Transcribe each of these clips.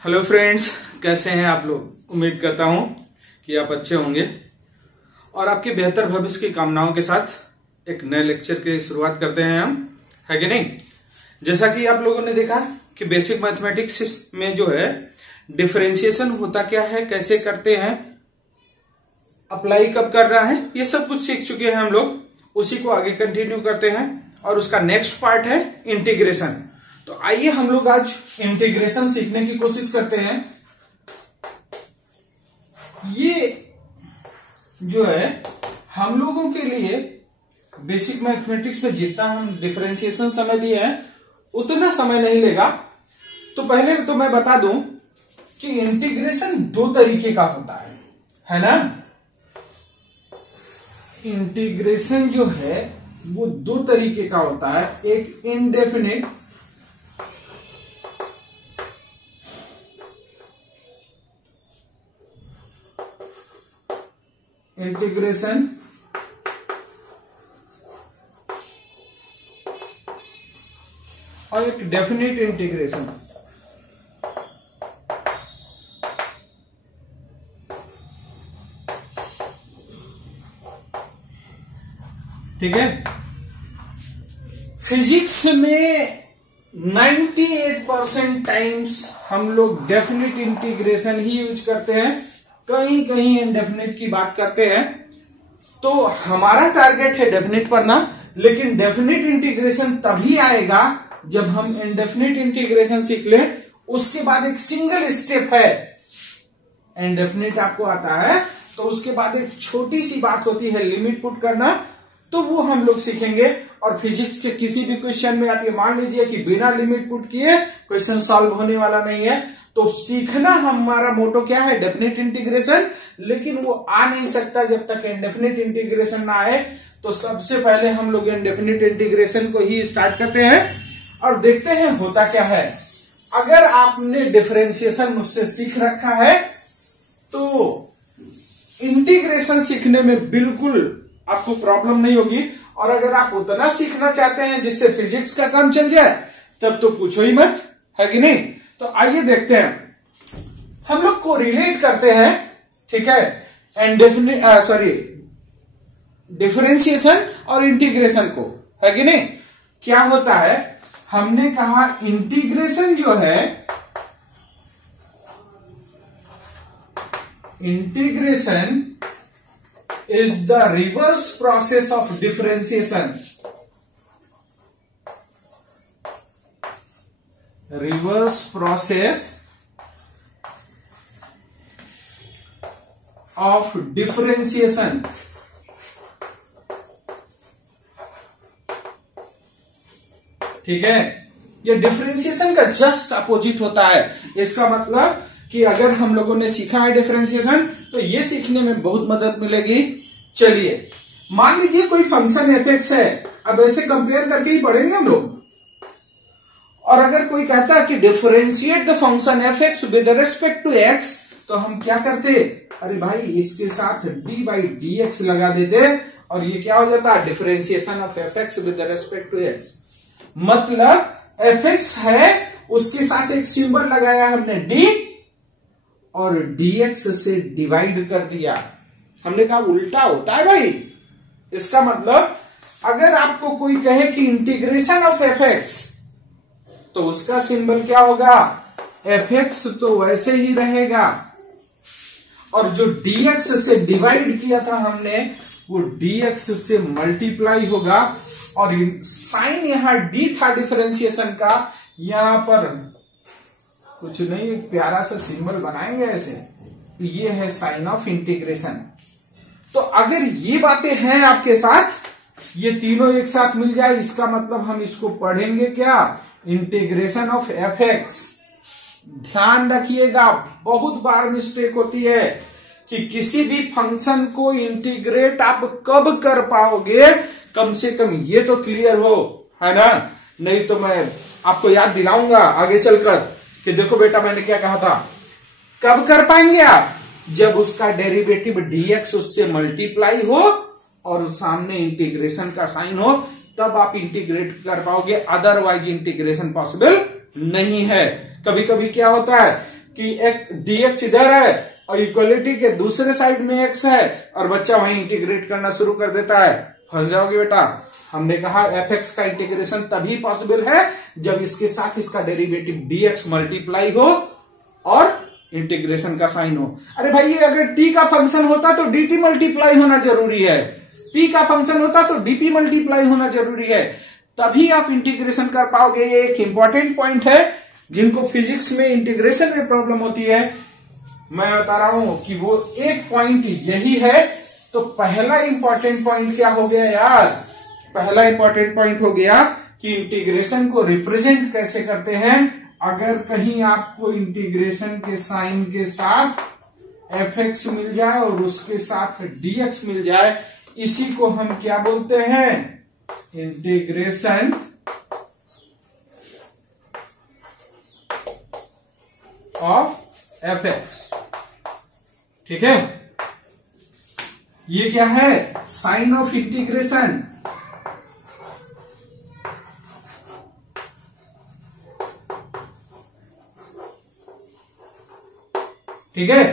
Hello friends, कैसे हैं आप लोग। उम्मीद करता हूं कि आप अच्छे होंगे और आपके बेहतर भविष्य की कामनाओं के साथ एक नए लेक्चर की शुरुआत करते हैं हम, है कि नहीं। जैसा कि आप लोगों ने देखा कि बेसिक मैथमेटिक्स में जो है डिफरेंशिएशन होता क्या है, कैसे करते हैं, अप्लाई कब करना है, ये सब कुछ सीख चुके हैं हम लोग। उसी को आगे कंटिन्यू करते हैं और उसका नेक्स्ट पार्ट है इंटीग्रेशन। तो आइए हम लोग आज इंटीग्रेशन सीखने की कोशिश करते हैं। ये जो है हम लोगों के लिए बेसिक मैथमेटिक्स में जितना हम डिफरेंशिएशन समय दिए हैं उतना समय नहीं लेगा। तो पहले तो मैं बता दूं कि इंटीग्रेशन दो तरीके का होता है ना। इंटीग्रेशन जो है वो दो तरीके का होता है, एक इनडेफिनिट इंटीग्रेशन और एक डेफिनिट इंटीग्रेशन। ठीक है। फिजिक्स में 98% टाइम्स हम लोग डेफिनिट इंटीग्रेशन ही यूज करते हैं, कहीं कहीं इनडेफिनिट की बात करते हैं। तो हमारा टारगेट है डेफिनिट पढ़ना, लेकिन डेफिनिट इंटीग्रेशन तभी आएगा जब हम इनडेफिनिट इंटीग्रेशन सीख लें। उसके बाद एक सिंगल स्टेप है, इनडेफिनिट आपको आता है तो उसके बाद एक छोटी सी बात होती है लिमिट पुट करना, तो वो हम लोग सीखेंगे। और फिजिक्स के किसी भी क्वेश्चन में आप ये मान लीजिए कि बिना लिमिट पुट किए क्वेश्चन सॉल्व होने वाला नहीं है। तो सीखना हमारा मोटो क्या है, डेफिनिट इंटीग्रेशन, लेकिन वो आ नहीं सकता जब तक इनडेफिनिट इंटीग्रेशन ना आए। तो सबसे पहले हम लोग इनडेफिनिट इंटीग्रेशन को ही स्टार्ट करते हैं और देखते हैं होता क्या है। अगर आपने डिफरेंशिएशन मुझसे सीख रखा है तो इंटीग्रेशन सीखने में बिल्कुल आपको प्रॉब्लम नहीं होगी। और अगर आप उतना सीखना चाहते हैं जिससे फिजिक्स का काम चल जाए तब तो पूछो ही मत, है कि नहीं। तो आइए देखते हैं, हम लोग को रिलेट करते हैं, ठीक है, डिफरेंशिएशन और इंटीग्रेशन को, है कि नहीं। क्या होता है, हमने कहा इंटीग्रेशन जो है, integration is the reverse process of differentiation. Reverse process of differentiation. ठीक है, ये डिफरेंशिएशन का जस्ट अपोजिट होता है। इसका मतलब कि अगर हम लोगों ने सीखा है डिफरेंशिएशन तो ये सीखने में बहुत मदद मिलेगी। चलिए मान लीजिए कोई फंक्शन एफ एक्स है, अब ऐसे कंपेयर करके ही पढ़ेंगे हम लोग। और अगर कोई कहता है कि differentiate the function f x with respect to x, तो हम क्या करते, अरे भाई इसके साथ डी बाई डी एक्स लगा देते और ये क्या हो जाता है, differentiation of f x with respect to x. मतलब एफ एक्स है, उसके साथ एक सिंबल लगाया हमने डी और dx से डिवाइड कर दिया। हमने कहा उल्टा होता है भाई। इसका मतलब अगर आपको कोई कहे कि इंटीग्रेशन ऑफ एफ एक्स, तो उसका सिंबल क्या होगा, एफ एक्स तो वैसे ही रहेगा, और जो dx से डिवाइड किया था हमने वो dx से मल्टीप्लाई होगा। और साइन यहां d था डिफरेंशिएशन का, यहां पर कुछ नहीं, एक प्यारा सा सिंबल बनाएंगे ऐसे, ये है साइन ऑफ इंटीग्रेशन। तो अगर ये बातें हैं आपके साथ, ये तीनों एक साथ मिल जाए, इसका मतलब हम इसको पढ़ेंगे क्या, इंटीग्रेशन ऑफ एफ एक्स। ध्यान रखिएगा, बहुत बार मिस्टेक होती है कि किसी भी फंक्शन को इंटीग्रेट आप कब कर पाओगे, कम से कम ये तो क्लियर हो, है ना। नहीं तो मैं आपको याद दिलाऊंगा आगे चलकर कि देखो बेटा मैंने क्या कहा था। कब कर पाएंगे आप, जब उसका डेरिवेटिव dx उससे मल्टीप्लाई हो और सामने इंटीग्रेशन का साइन हो, तब आप इंटीग्रेट कर पाओगे, अदरवाइज इंटीग्रेशन पॉसिबल नहीं है। कभी कभी क्या होता है कि एक dx इधर है और इक्वलिटी के दूसरे साइड में x है और बच्चा वहीं इंटीग्रेट करना शुरू कर देता है, फंस जाओगे बेटा। हमने कहा fx का इंटीग्रेशन तभी पॉसिबल है जब इसके साथ इसका डेरिवेटिव dx मल्टीप्लाई हो और इंटीग्रेशन का साइन हो। अरे भाई ये अगर t का फंक्शन होता तो dt मल्टीप्लाई होना जरूरी है, t का फंक्शन होता तो dp मल्टीप्लाई होना जरूरी है, तभी आप इंटीग्रेशन कर पाओगे। ये एक इंपॉर्टेंट पॉइंट है, जिनको फिजिक्स में इंटीग्रेशन में प्रॉब्लम होती है मैं बता रहा हूं कि वो एक पॉइंट यही है। तो पहला इंपॉर्टेंट पॉइंट क्या हो गया यार, पहला इंपॉर्टेंट पॉइंट हो गया कि इंटीग्रेशन को रिप्रेजेंट कैसे करते हैं। अगर कहीं आपको इंटीग्रेशन के साइन के साथ fx मिल जाए और उसके साथ dx मिल जाए, इसी को हम क्या बोलते हैं, इंटीग्रेशन ऑफ fx। ठीक है, ये क्या है, साइन ऑफ इंटीग्रेशन। ठीक है,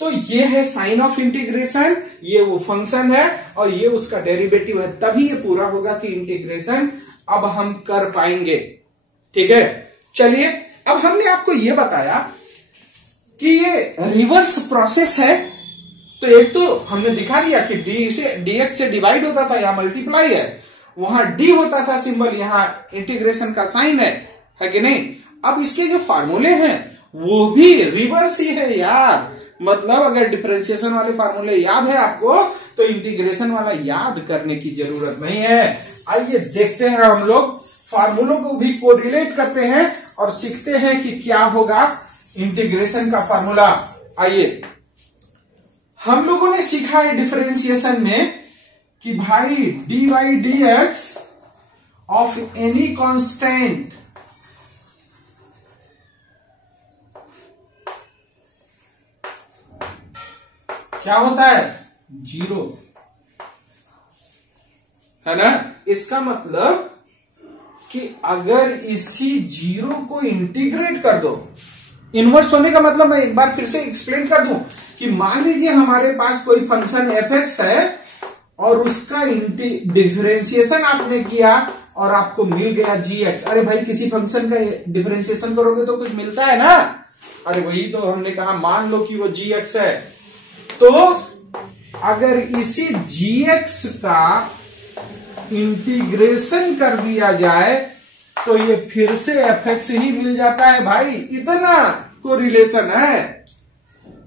तो ये है साइन ऑफ इंटीग्रेशन, ये वो फंक्शन है और ये उसका डेरिवेटिव है, तभी ये पूरा होगा कि इंटीग्रेशन अब हम कर पाएंगे। ठीक है, चलिए अब हमने आपको ये बताया कि ये रिवर्स प्रोसेस है। तो एक तो हमने दिखा दिया कि dx से डिवाइड होता था, यहां मल्टीप्लाई है, वहां d होता था सिंबल, यहां इंटीग्रेशन का साइन है कि नहीं। अब इसके जो फार्मूले हैं वो भी रिवर्स ही है यार, मतलब अगर डिफरेंशिएशन वाले फार्मूले याद है आपको तो इंटीग्रेशन वाला याद करने की जरूरत नहीं है। आइए देखते हैं, हम लोग फार्मूलों को भी कोरिलेट करते हैं और सीखते हैं कि क्या होगा इंटीग्रेशन का फार्मूला। आइए, हम लोगों ने सीखा है डिफरेंशिएशन में कि भाई dy dx of any constant क्या होता है, जीरो, है ना। इसका मतलब कि अगर इसी जीरो को इंटीग्रेट कर दो, इनवर्स होने का मतलब मैं एक बार फिर से एक्सप्लेन कर दूं कि मान लीजिए हमारे पास कोई फंक्शन fx है और उसका डिफरेंशिएशन आपने किया और आपको मिल गया gx। अरे भाई किसी फंक्शन का डिफरेंशिएशन करोगे तो कुछ मिलता है ना, अरे वही तो हमने कहा, मान लो कि वो gx है, तो अगर इसी gx का इंटीग्रेशन कर दिया जाए तो ये फिर से fx ही मिल जाता है। भाई इतना कोरिलेशन है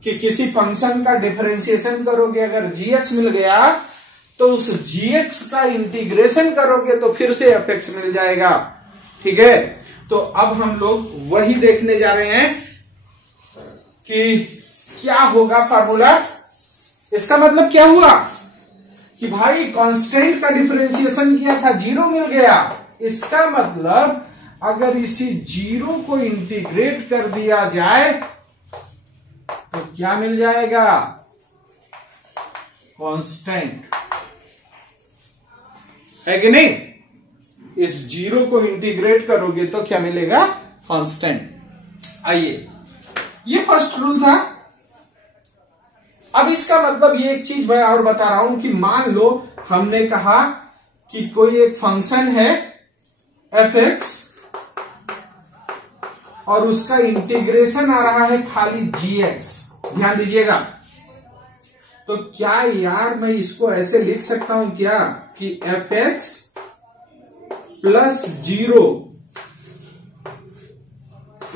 कि किसी फंक्शन का डिफरेंशिएशन करोगे, अगर gx मिल गया तो उस gx का इंटीग्रेशन करोगे तो फिर से fx मिल जाएगा। ठीक है, तो अब हम लोग वही देखने जा रहे हैं कि क्या होगा फार्मूला। इसका मतलब क्या हुआ कि भाई कांस्टेंट का डिफरेंशिएशन किया था, जीरो मिल गया। इसका मतलब अगर इसी जीरो को इंटीग्रेट कर दिया जाए तो क्या मिल जाएगा, कांस्टेंट, है कि नहीं। इस जीरो को इंटीग्रेट करोगे तो क्या मिलेगा, कांस्टेंट। आइए, ये फर्स्ट रूल था। अब इसका मतलब ये एक चीज मैं और बता रहा हूं कि मान लो हमने कहा कि कोई एक फंक्शन है fx और उसका इंटीग्रेशन आ रहा है खाली gx, ध्यान दीजिएगा। तो क्या यार मैं इसको ऐसे लिख सकता हूं क्या कि fx प्लस 0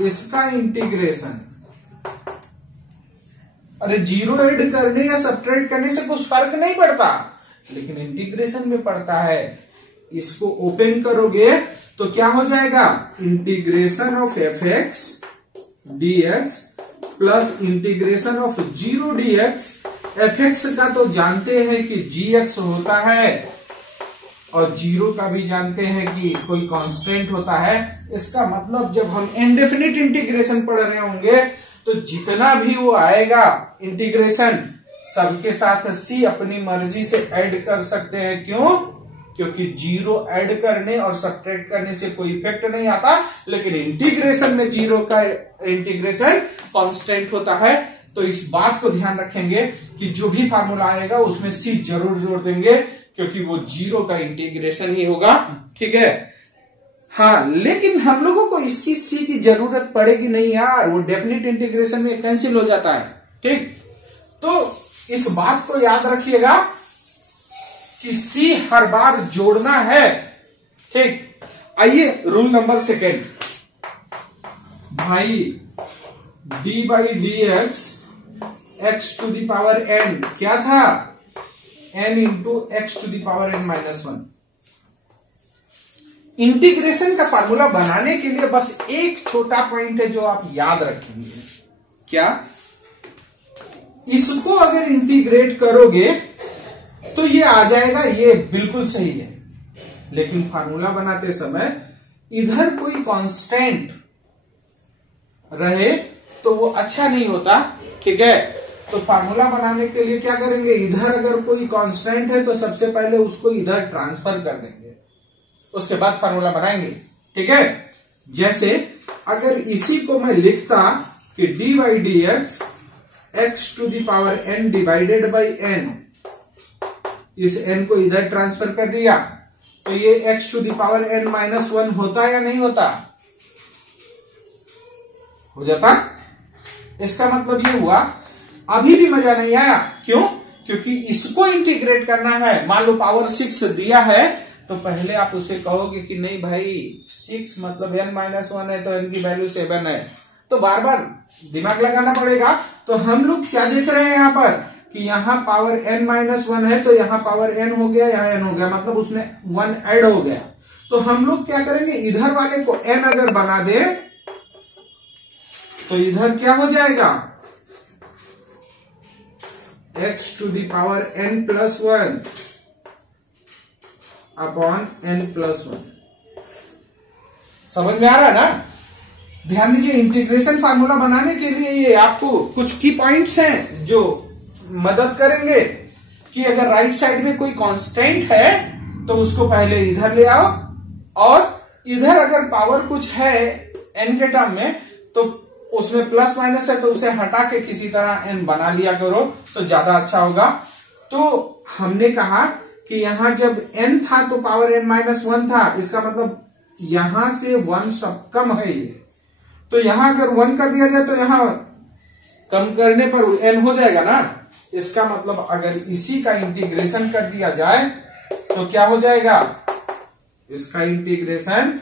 इसका इंटीग्रेशन, अरे जीरो ऐड करने या सब्ट्रैक्ट करने से कुछ फर्क नहीं पड़ता, लेकिन इंटीग्रेशन में पड़ता है। इसको ओपन करोगे तो क्या हो जाएगा, integration of fx dx plus integration of 0 dx। fx का तो जानते हैं कि gx होता है और 0 का भी जानते हैं कि कोई कांस्टेंट होता है। इसका मतलब जब हम इनडेफिनिट इंटीग्रेशन पढ़ रहे होंगे तो जितना भी वो आएगा इंटीग्रेशन, सबके साथ c अपनी मर्जी से ऐड कर सकते हैं। क्यों, क्योंकि जीरो ऐड करने और सब्ट्रैक्ट करने से कोई इफेक्ट नहीं आता, लेकिन इंटीग्रेशन में जीरो का इंटीग्रेशन कांस्टेंट होता है। तो इस बात को ध्यान रखेंगे कि जो भी फार्मूला आएगा उसमें सी जरूर जोड़ देंगे, क्योंकि वो जीरो का इंटीग्रेशन ही होगा। ठीक है, हाँ, लेकिन हम लोगों को इसकी सी की जरूरत पड़ेगी नहीं यार, वो डेफिनेट इंटीग्रेशन में कैंसिल हो जाता है। ठीक, तो इस बात को याद रखिएगा कि सी हर बार जोड़ना है। ठीक, आइए रूल नंबर सेकेंड, भाई d by d x to the power n क्या था, n into x to the power n minus one. Integration का फार्मूला बनाने के लिए बस एक छोटा पॉइंट है जो आप याद रखेंगे, क्या, इसको अगर इंटीग्रेट करोगे तो ये आ जाएगा, ये बिल्कुल सही है, लेकिन फार्मूला बनाते समय इधर कोई कांस्टेंट रहे तो वो अच्छा नहीं होता। ठीक है, तो फार्मूला बनाने के लिए क्या करेंगे, इधर अगर कोई कांस्टेंट है तो सबसे पहले उसको इधर ट्रांसफर कर देंगे, उसके बाद फार्मूला बनाएंगे। ठीक है, जैसे अगर इसी को मैं लिखता कि d by d x to the power n divided by n, इस एन को इधर ट्रांसफर कर दिया तो ये x to the power n minus one होता या नहीं होता, हो जाता। इसका मतलब ये हुआ, अभी भी मजा नहीं आया, क्यों, क्योंकि इसको इंटीग्रेट करना है। मान लो पावर 6 दिया है तो पहले आप उसे कहोगे कि नहीं भाई 6 मतलब n माइनस वन है तो n की वैल्यू 7 है, तो बार बार दिमाग लगाना पड़ेगा। तो हम लोग क्या देख रहे हैं यहाँ पर कि यहाँ पावर n माइनस वन है तो यहाँ पावर n हो गया, यहाँ n हो गया, मतलब उसमें 1 ऐड हो गया। तो हम लोग क्या करेंगे, इधर वाले को n अगर बना दे तो इधर क्या हो जाएगा, x to the power n plus one upon n plus one. समझ में आ रहा है ना। ध्यान दीजिए, इंटीग्रेशन फार्मूला बनाने के लिए ये आपको कुछ की पॉइंट्स हैं जो मदद करेंगे कि अगर राइट साइड में कोई कांस्टेंट है तो उसको पहले इधर ले आओ, और इधर अगर पावर कुछ है n के टर्म में तो उसमें प्लस माइनस है तो उसे हटा के किसी तरह n बना लिया करो तो ज्यादा अच्छा होगा। तो हमने कहा कि यहां जब n था तो पावर n माइनस वन था, इसका मतलब यहां से 1 सब कम है ये, तो यहां अगर 1 कर दिया जाए तो यहां कम करने पर n हो जाएगा ना। इसका मतलब अगर इसी का इंटीग्रेशन कर दिया जाए तो क्या हो जाएगा, इसका integration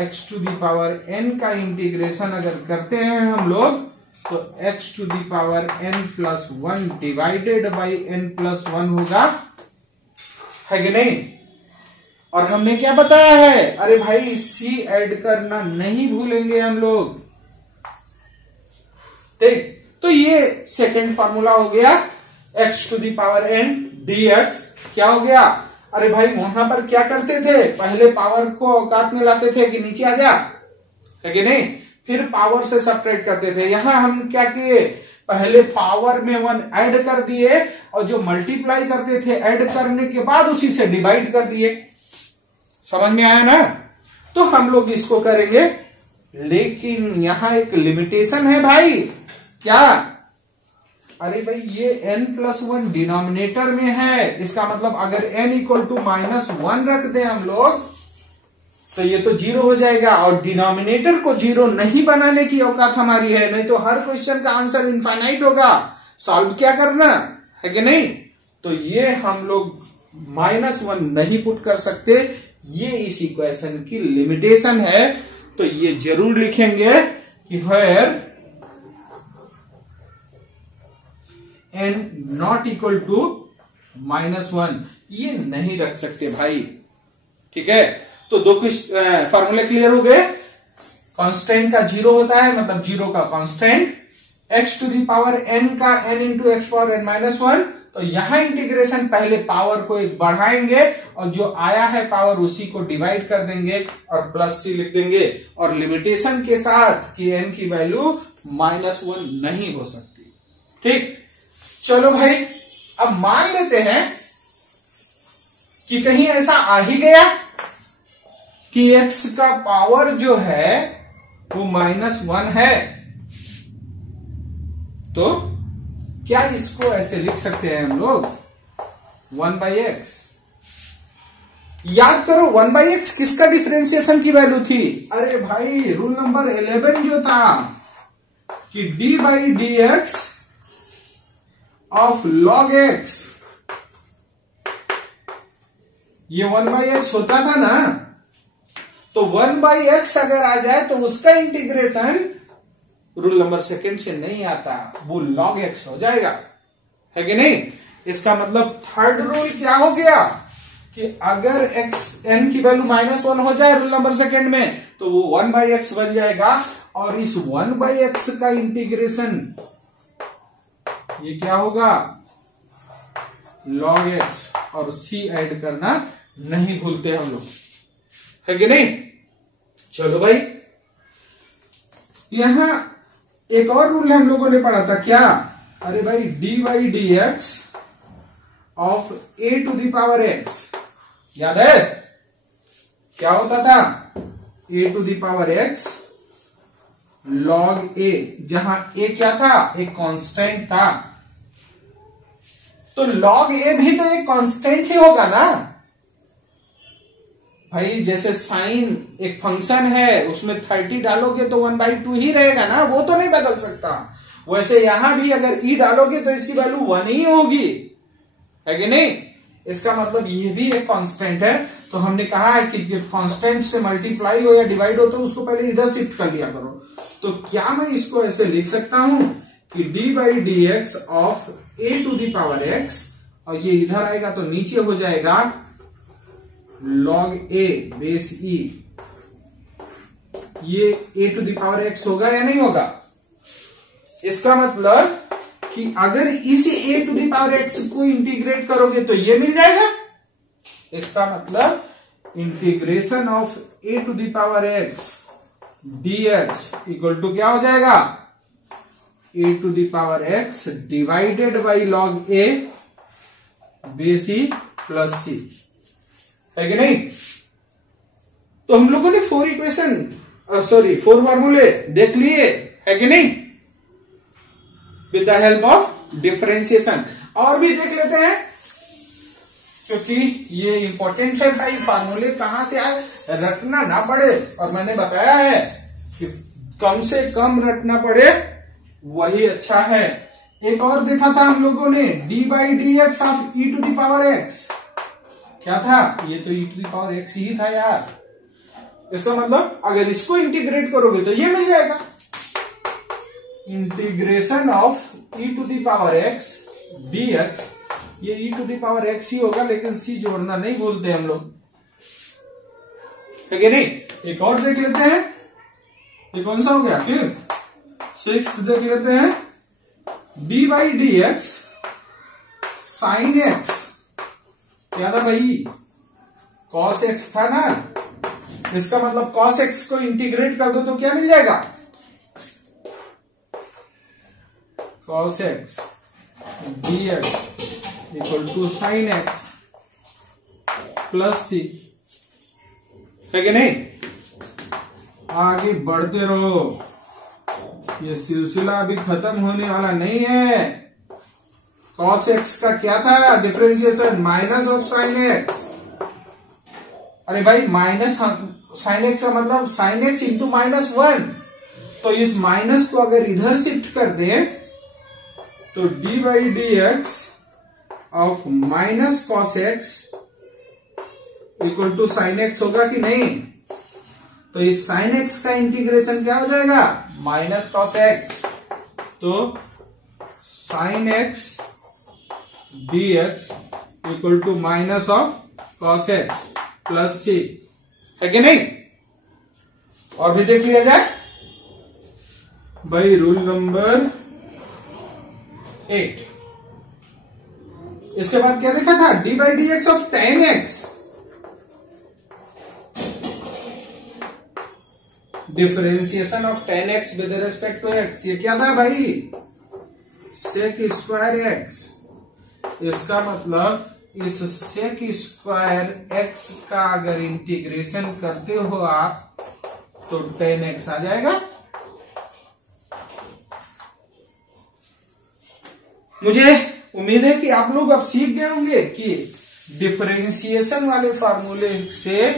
x to the power n का इंटीग्रेशन अगर करते हैं हम लोग तो x to the power n plus one divided by n plus one होगा, है कि नहीं। और हमने क्या बताया है, अरे भाई c ऐड करना नहीं भूलेंगे हम लोग। ठीक, तो ये सेकेंड फार्मूला हो गया, x to the power n dx क्या हो गया, अरे भाई वहां पर क्या करते थे, पहले पावर को औकात में लाते थे कि नीचे आ जा, है कि नहीं, फिर पावर से सब्ट्रैक्ट करते थे। यहां हम क्या किए, पहले पावर में 1 ऐड कर दिए और जो मल्टीप्लाई करते थे ऐड करने के बाद उसी से डिवाइड कर दिए। समझ में आया ना। तो हम लोग इसको करेंगे, लेकिन यहां एक लिमिटेशन है भाई, क्या, अरे भाई ये n प्लस वन डिनोमिनेटर में है, इसका मतलब अगर n equal to minus one रख दें हम लोग तो ये तो 0 हो जाएगा, और डिनोमिनेटर को 0 नहीं बनाने की औकात हमारी है, नहीं तो हर क्वेश्चन का आंसर इनफाइनाइट होगा, सॉल्व क्या करना है कि नहीं। तो ये हम लोग -1 नहीं पुट कर सकते, ये इस इक्वेशन की लिमिटेशन है। तो ये जरूर लिखेंगे कि where n not equal to -1, ये नहीं रख सकते भाई। ठीक है, तो दो फॉर्मूले क्लियर हो गए। कांस्टेंट का 0 होता है, मतलब 0 का constant, x to the power n का n into x power n minus one. तो यहां इंटीग्रेशन पहले पावर को एक बढ़ाएंगे और जो आया है पावर उसी को डिवाइड कर देंगे और प्लस c लिख देंगे, और लिमिटेशन के साथ कि n की वैल्यू -1 नहीं हो सकती। ठीक, चलो भाई अब मान लेते हैं कि कहीं ऐसा आ ही गया कि x का पावर जो है वो -1 है, तो क्या इसको ऐसे लिख सकते हैं हम लोग 1/x। याद करो 1/x किसका डिफरेंशिएशन की वैल्यू थी? अरे भाई रूल नंबर 11 जो था कि d/dx ऑफ log x, ये 1/x होता था ना, तो 1/x अगर आ जाए तो उसका इंटीग्रेशन रूल नंबर 2 से नहीं आता, वो log x हो जाएगा, है कि नहीं। इसका मतलब थर्ड रूल क्या हो गया कि अगर n की वैल्यू -1 हो जाए रूल नंबर 2 में तो वो 1/x बन जाएगा, और इस 1/x का इंटीग्रेशन ये क्या होगा log x, और c ऐड करना नहीं भूलते हम लोग, है कि नहीं। चलो भाई, यहां एक और रूल हम लोगों ने पढ़ा था क्या? अरे भाई d/dx ऑफ a⁴x, याद है क्या होता था? a⁴x log a, जहां a क्या था? एक कांस्टेंट था, तो log a भी तो एक कांस्टेंट ही होगा ना भाई। जैसे साइन एक फंक्शन है, उसमें 30 डालोगे तो 1/2 ही रहेगा ना, वो तो नहीं बदल सकता। वैसे यहां भी अगर e डालोगे तो इसकी वैल्यू 1 ही होगी, है कि नहीं। इसका मतलब ये भी एक कांस्टेंट है, तो हमने कहा है कि कांस्टेंट से मल्टीप्लाई हो या डिवाइड हो तो उसको पहले इधर शिफ्ट कर लिया करो। तो क्या मैं इसको ऐसे लिख सकता हूं कि d/dx ऑफ a⁴x, और ये इधर आएगा तो नीचे हो जाएगा log a बेस e, ये a⁴x होगा या नहीं होगा। इसका मतलब कि अगर इसी a⁴x को इंटीग्रेट करोगे तो ये मिल जाएगा। इसका मतलब integration of a⁴x dx equal to क्या हो जाएगा? a⁴x divided by log a base e plus c, है कि नहीं। तो हम लोगों ने 4 फॉर्मूले देख लिए, है कि नहीं, with the help of differentiation. और भी देख लेते हैं, क्योंकि ये इंपॉर्टेंट है भाई, फार्मूले कहां से आए रटना ना पड़े, और मैंने बताया है कि कम से कम रटना पड़े वही अच्छा है। एक और देखा था हम लोगों ने d/dx ऑफ e⁴x, क्या था? ये तो e⁴x ही था यार। इसका मतलब अगर इसको इंटीग्रेट करोगे तो ये मिल जाएगा, इंटीग्रेशन ऑफ e⁴x dx, ये e⁴x ही होगा, लेकिन c जोड़ना नहीं भूलते हम लोग, है कि नहीं। एक और देख लेते हैं, ये कौन सा हो गया? फिर 6th देख लेते हैं, d/dx sin x, क्या था भाई? cos x था ना। इसका मतलब cos x को इंटीग्रेट कर दो तो क्या मिल जाएगा? cos x dx equal to sine x plus c, है कि नहीं। आगे बढ़ते रहो, ये सिलसिला अभी खत्म होने वाला नहीं है। cos x का क्या था differentiation? Minus of sine x। अरे भाई माइनस साइन x का मतलब साइन x इंटू -1, तो इस माइनस को अगर इधर शिफ्ट कर दे तो d/dx of minus cos x equal to sine x होगा कि नहीं। तो इस साइन x का इंटीग्रेशन क्या हो जाएगा? माइनस cos x, तो sine x dx equal to minus of cos x plus c, है कि नहीं। और भी देख लिया जाए भाई, रूल नंबर 8। इसके बाद क्या देखा था? d/dx of tan x, differentiation of tan x with respect to x, ये क्या था भाई? sec² x। इसका मतलब इस सेक स्क्वायर एक्स का अगर इंटीग्रेशन करते हो आप तो 10x आ जाएगा। मुझे उम्मीद है कि आप लोग अब सीख गए होंगे कि डिफरेंशिएशन वाले फार्मूले से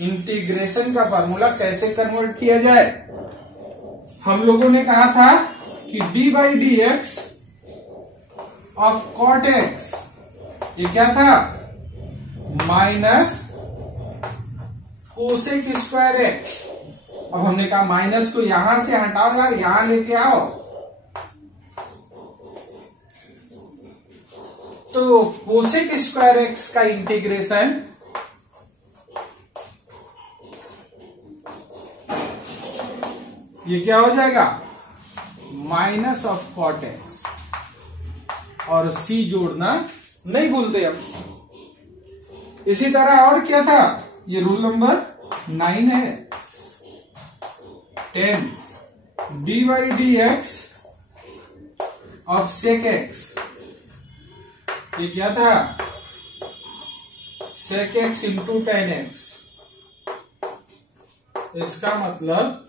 इंटीग्रेशन का फार्मूला कैसे कन्वर्ट किया जाए। हम लोगों ने कहा था कि d by d x of cot x ये क्या था, माइनस कोसेक स्क्वायर एक्स। अब हमने कहा माइनस को यहां से हटाओ यार, यहां लेके आओ, तो कोसेक स्क्वायर एक्स का इंटीग्रेशन ये क्या हो जाएगा, माइनस ऑफ कॉट एक्स, और सी जोड़ना नहीं भूलते हम। इसी तरह और क्या था, ये रूल नंबर 9 है, 10 d y d x of sec x, ये क्या था, सेक एक्स इंटू 10x। इसका मतलब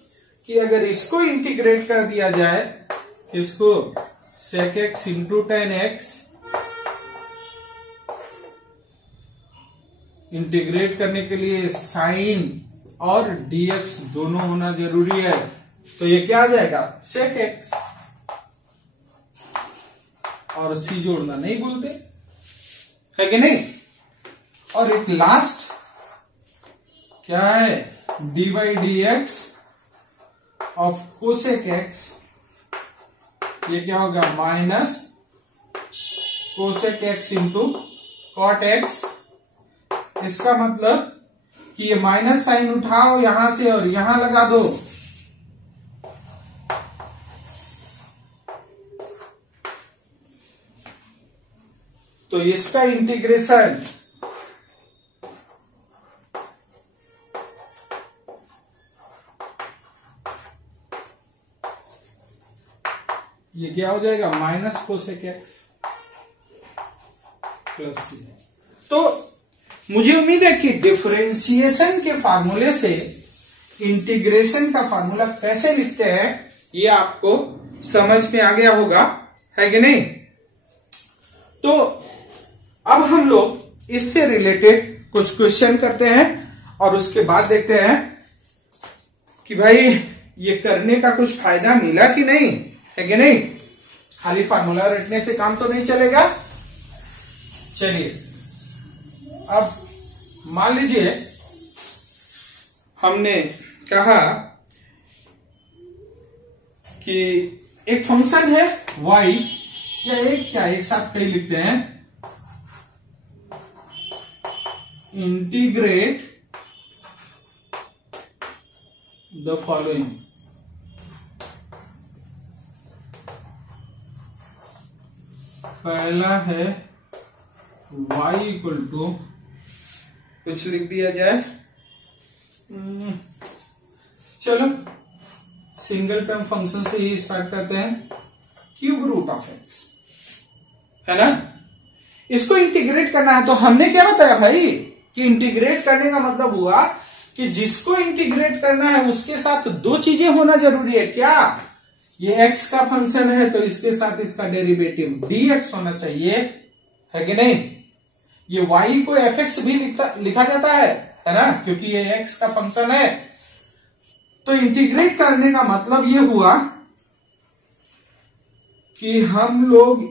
कि अगर इसको इंटीग्रेट कर दिया जाए, इसको सेक एक्स इंटू 10x इंटीग्रेट करने के लिए साइन और dx दोनों होना जरूरी है, तो ये क्या आ जाएगा, सेक एक्स, और सी जोड़ना नहीं भूलते, है कि नहीं। और एक लास्ट क्या है, d by d x of cosec x, ये क्या होगा, minus cosec x into cot x. इसका मतलब कि ये माइनस साइन उठाओ यहां से और यहां लगा दो, तो इसका इंटीग्रेशन ये क्या हो जाएगा, माइनस कोसेक एक्स प्लस सी। तो मुझे उम्मीद है कि डिफरेंशिएशन के फार्मूले से इंटीग्रेशन का फार्मूला कैसे लिखते हैं ये आपको समझ में आ गया होगा, है कि नहीं। तो अब हम लोग इससे रिलेटेड कुछ क्वेश्चन करते हैं और उसके बाद देखते हैं कि भाई ये करने का कुछ फायदा मिला कि नहीं, है कि नहीं। खाली फार्मूला रटने से काम तो नहीं चलेगा। चलिए अब मान लीजिए हमने कहा कि एक फंक्शन है y, या एक साथ कई लिखते हैं, इंटीग्रेट द फॉलोइंग। पहला है y इक्वल टू, कुछ लिख दिया जाए, चलो सिंगल टर्म फंक्शन से ही स्टार्ट करते हैं, क्यूब रूट ऑफ एक्स, है ना। इसको इंटीग्रेट करना है, तो हमने क्या बताया भाई कि इंटीग्रेट करने का मतलब हुआ कि जिसको इंटीग्रेट करना है उसके साथ दो चीजें होना जरूरी है। क्या, ये x का फंक्शन है तो इसके साथ इसका डेरिवेटिव dx होना चाहिए, है कि नहीं। ये y को fx भी लिखा जाता है ना, क्योंकि ये x का फंक्शन है। तो इंटीग्रेट करने का मतलब ये हुआ कि हम लोग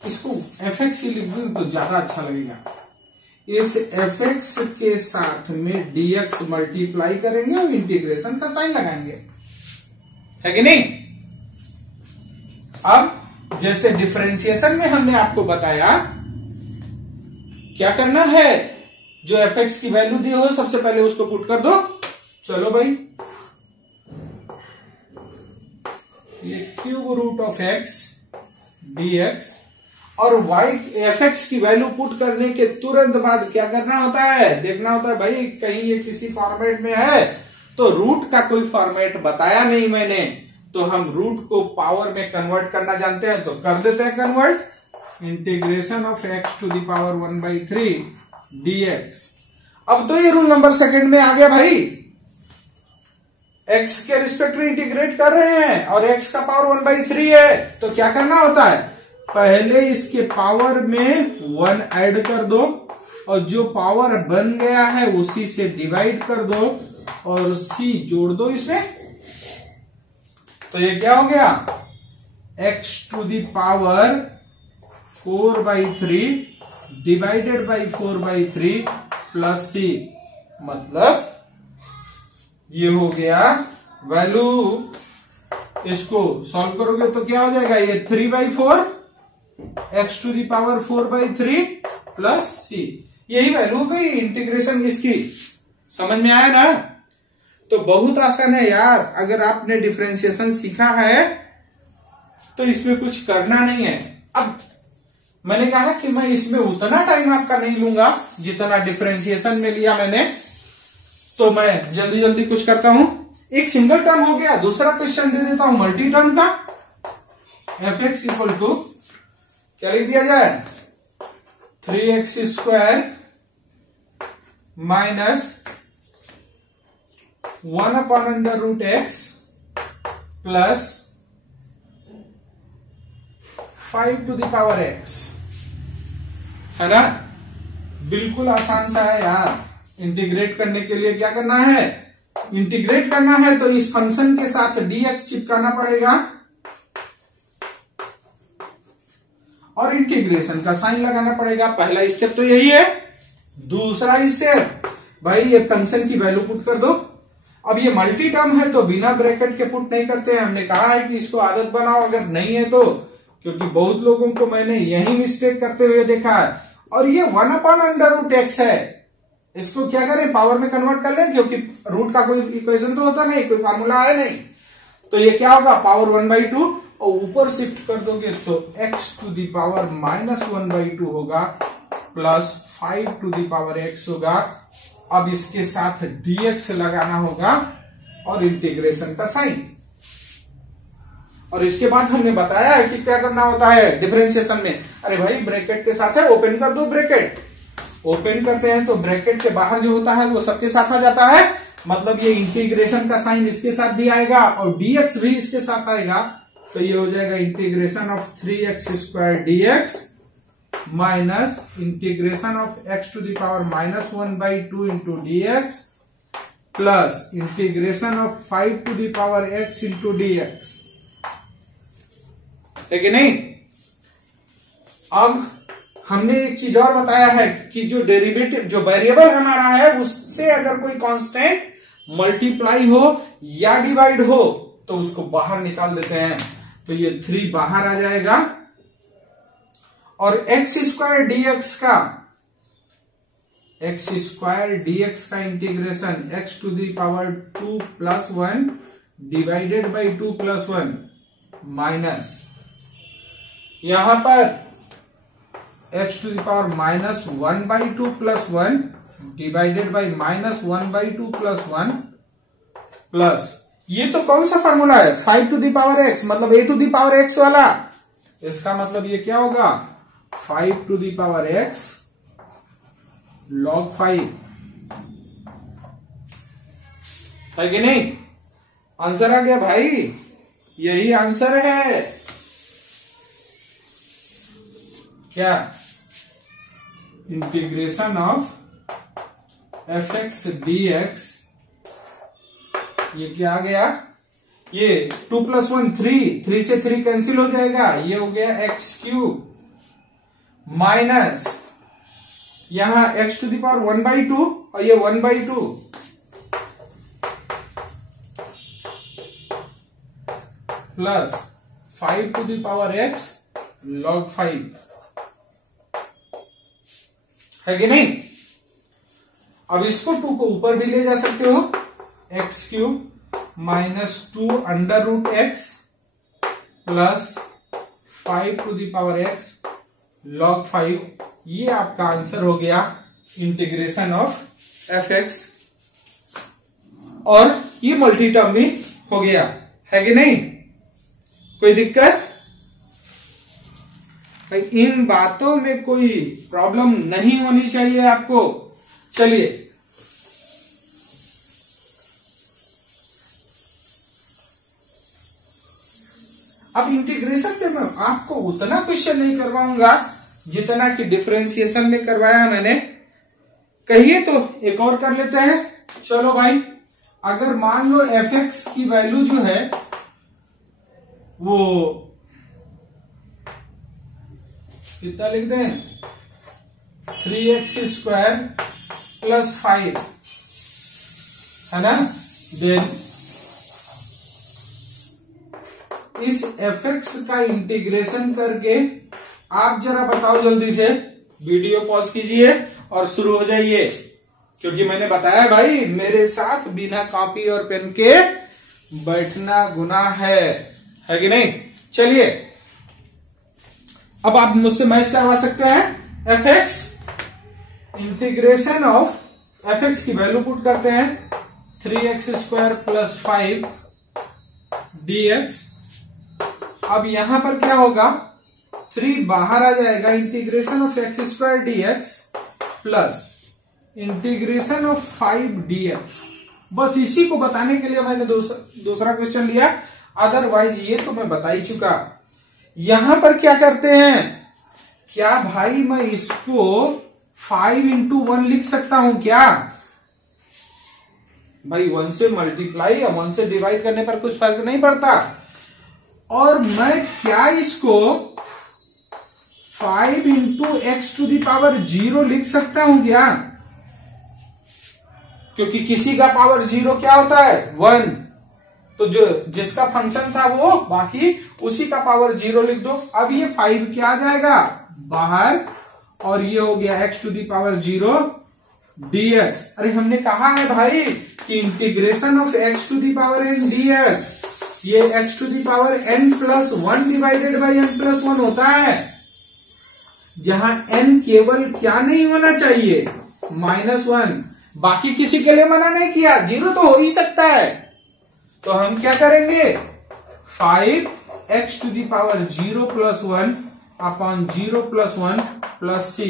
इसको fx ही लिख दें तो ज्यादा अच्छा लगेगा। इस fx के साथ में dx मल्टीप्लाई करेंगे और इंटीग्रेशन का साइन लगाएंगे, है कि नहीं। अब जैसे डिफरेंशिएशन में हमने आपको बताया क्या करना है, जो fx की वैल्यू दी हो सबसे पहले उसको पुट कर दो। चलो भाई, ये cube root of x dx, और y fx की वैल्यू पुट करने के तुरंत बाद क्या करना होता है, देखना होता है भाई कहीं ये किसी फॉर्मेट में है। तो रूट का कोई फॉर्मेट बताया नहीं मैंने, तो हम रूट को पावर में कन्वर्ट करना जानते हैं, तो कर देते हैं convert. Integration of x to the power 1/3 dx। अब तो ये रूल नंबर सेकंड में आ गया भाई, x के रिस्पेक्ट में इंटीग्रेट कर रहे हैं और x का पावर 1/3 है, तो क्या करना होता है, पहले इसके पावर में 1 ऐड कर दो और जो पावर बन गया है उसी से डिवाइड कर दो और c जोड़ दो इसमें। तो ये क्या हो गया, x to the power 4/3 divided by 4/3 plus c, मतलब ये हो गया वैल्यू। इसको सॉल्व करोगे तो क्या हो जाएगा, ये 3/4 x to the power 4/3 plus c, यही वैल्यू गई इंटीग्रेशन इसकी। समझ में आया ना? तो बहुत आसान है यार, अगर आपने डिफरेंशिएशन सीखा है तो इसमें कुछ करना नहीं है। अब मैंने कहा कि मैं इसमें उतना टाइम आपका नहीं लूंगा जितना डिफरेंशिएशन में लिया मैंने, तो मैं जल्दी जल्दी कुछ करता हूं। एक सिंगल टर्म हो गया, दूसरा क्वेश्चन दे देता हूं मल्टी टर्म का। fx इक्वल टू क्या लिख दिया जाए, 3x² minus 1/√x plus 5 to the power x, है ना? बिल्कुल आसान सा है यार। इंटीग्रेट करने के लिए क्या करना है, इंटीग्रेट करना है तो इस फंक्शन के साथ dx चिपकाना पड़ेगा और इंटीग्रेशन का साइन लगाना पड़ेगा। पहला स्टेप तो यही है। दूसरा स्टेप, भाई ये फंक्शन की वैल्यू पुट कर दो। अब ये मल्टी टर्म है तो बिना ब्रैकेट के पुट नहीं करते हैं, हमने कहा है कि इसको आदत बनाओ अगर नहीं है तो, क्योंकि बहुत लोगों को मैंने यही मिस्टेक करते हुए देखा है। और ये 1/√x है, इसको क्या करें, पावर में कन्वर्ट कर लें, क्योंकि रूट का कोई इक्वेशन तो होता नहीं, कोई फार्मूला है नहीं। तो ये क्या होगा, पावर 1/2 और ऊपर शिफ्ट कर दोगे तो x टू द पावर -1/2 होगा plus 5 to the power x होगा। अब इसके साथ dx लगाना होगा और इंटीग्रेशन का साइन। और इसके बाद हमने बताया है कि क्या करना होता है डिफरेंशिएशन में। अरे भाई ब्रैकेट के साथ है, ओपन कर दो ब्रैकेट। ओपन करते हैं तो ब्रैकेट के बाहर जो होता है वो सबके साथ आ जाता है, मतलब ये इंटीग्रेशन का साइन इसके साथ भी आएगा और dx भी इसके साथ आएगा। तो ये हो जाएगा integration of 3x² dx minus integration of x to the power -1/2 into dx plus integration of 5 to the power x into dx, है कि नहीं? अब हमने एक चीज और बताया है कि जो डेरिवेटिव, जो वेरिएबल हमारा है उससे अगर कोई कांस्टेंट मल्टीप्लाई हो या डिवाइड हो तो उसको बाहर निकाल देते हैं। तो ये 3 बाहर आ जाएगा और x² dx का integration x to the power 2 plus 1 divided by 2 plus 1 minus यहां पर x to the power -1/2 plus 1 divided by -1/2 plus 1 plus, ये तो कौन सा फॉर्मूला है, 5 टू द पावर x, मतलब a to the power x वाला। इसका मतलब ये क्या होगा, 5 to the power x log 5, है कि नहीं? आंसर आ गया भाई, यही आंसर है। क्या, इंटीग्रेशन ऑफ fx dx, ये क्या आ गया, ये 2 + 1 3 से 3 कैंसिल हो जाएगा, ये हो गया x³ माइनस यहां x टू द पावर 1/2 और ये 1/2 plus 5 to the power x log 5, है कि नहीं? अब इसको 2 को ऊपर भी ले जा सकते हो, x³ minus 2 √x plus 5 to the power x log 5, ये आपका आंसर हो गया इंटीग्रेशन ऑफ fx। और ये मल्टी टर्म भी हो गया, है कि नहीं? कोई दिक्कत? भाई इन बातों में कोई प्रॉब्लम नहीं होनी चाहिए आपको। चलिए अब इंटीग्रेशन में मैं आपको उतना क्वेश्चन नहीं करवाऊंगा जितना कि डिफरेंशिएशन में करवाया मैंने। कहिए तो एक और कर लेते हैं। चलो भाई, अगर मान लो f(x) की वैल्यू जो है वो कितना लिख दें, 3x² + 5 है ना। देन इस f(x) का इंटीग्रेशन करके आप जरा बताओ, जल्दी से वीडियो पॉज कीजिए और शुरू हो जाइए, क्योंकि मैंने बताया भाई मेरे साथ बिना कॉपी और पेन के बैठना गुनाह है कि नहीं। चलिए अब आप मुझसे मैच करवा सकते हैं। f(x) इंटीग्रेशन ऑफ f(x) की वैल्यू पुट करते हैं 3x² + 5 dx। अब यहां पर क्या होगा, 3 बाहर आ जाएगा, integration of x² dx plus integration of 5 dx। बस इसी को बताने के लिए मैंने दूसरा क्वेश्चन लिया, अदरवाइज ये तो मैं बता ही चुका। यहां पर क्या करते हैं, क्या भाई मैं इसको 5 × 1 लिख सकता हूं क्या? भाई 1 से मल्टीप्लाई या 1 से डिवाइड करने पर कुछ फर्क नहीं पड़ता। और मैं क्या इसको 5 × x⁻0 लिख सकता हूं क्या? क्योंकि किसी का पावर 0 क्या होता है, 1। तो जो जिसका फंक्शन था वो बाकी उसी का पावर 0 लिख दो। अब ये 5 क्या आ जाएगा बाहर, और ये हो गया x⁻0 dx। अरे हमने कहा है भाई कि इंटीग्रेशन ऑफ x⁻n dx ये x⁻n + 1 डिवाइडेड बाई n + 1 होता है, जहां n केवल क्या नहीं होना चाहिए, -1। बाकी किसी के लिए मना नहीं किया, 0 तो हो ही सकता है। तो हम क्या करेंगे, 5x⁻0 + 1 अपॉन 0 + 1 + c,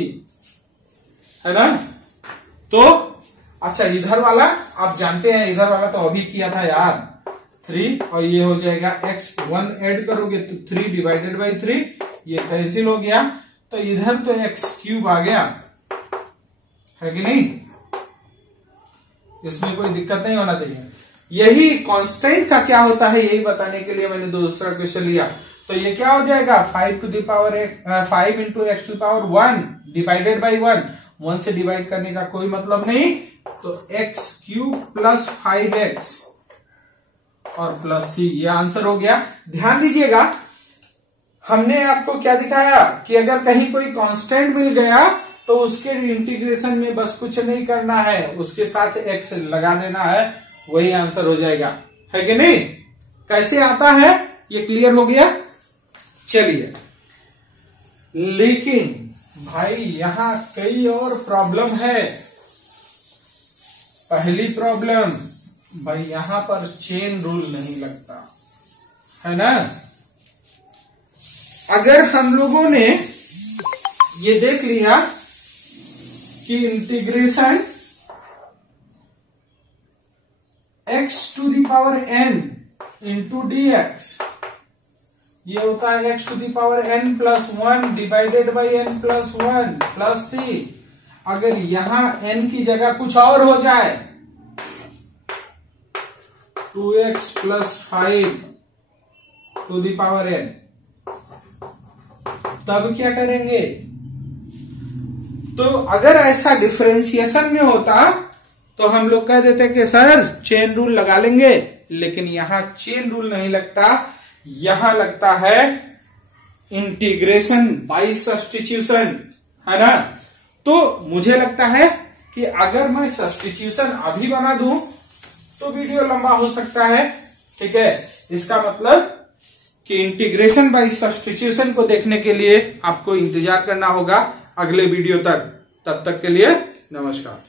है ना। तो अच्छा, इधर वाला आप जानते हैं, इधर वाला तो अभी किया था यार, 3, और ये हो जाएगा x1 ऐड करोगे तो 3 डिवाइडेड बाई 3, ये कैंसिल हो गया, तो इधर तो x³ आ गया, है कि नहीं। इसमें कोई दिक्कत नहीं होना चाहिए। यही कांस्टेंट का क्या होता है यही बताने के लिए मैंने दूसरा क्वेश्चन लिया। तो ये क्या हो जाएगा, 5 × x⁻1 डिवाइडेड बाई 1 से डिवाइड करने का कोई मतलब नहीं, तो x³ + 5x और +c, ये आंसर हो गया। ध्यान दीजिएगा, हमने आपको क्या दिखाया कि अगर कहीं कोई कांस्टेंट मिल गया तो उसके इंटीग्रेशन में बस कुछ नहीं करना है, उसके साथ x लगा देना है, वही आंसर हो जाएगा, है कि नहीं। कैसे आता है ये क्लियर हो गया। चलिए, लेकिन भाई यहां कई और प्रॉब्लम है। पहली प्रॉब्लम भाई यहां पर चेन रूल नहीं लगता, है ना। अगर हम लोगों ने ये देख लिया कि इंटीग्रेशन x⁻n × dx ये होता है x⁻n + 1 divided by n + 1 + c। अगर यहां n की जगह कुछ और हो जाए, 2x + 5⁻n, तब क्या करेंगे। तो अगर ऐसा डिफरेंशिएशन में होता तो हम लोग कह देते कि सर चेन रूल लगा लेंगे, लेकिन यहां चेन रूल नहीं लगता, यहां लगता है इंटीग्रेशन बाय सब्स्टिट्यूशन, है ना। तो मुझे लगता है कि अगर मैं सब्स्टिट्यूशन अभी बना दूं तो वीडियो लंबा हो सकता है, ठीक है। इसका मतलब कि इंटीग्रेशन बाय सब्स्टिट्यूशन को देखने के लिए आपको इंतजार करना होगा अगले वीडियो तक। तब तक के लिए नमस्कार।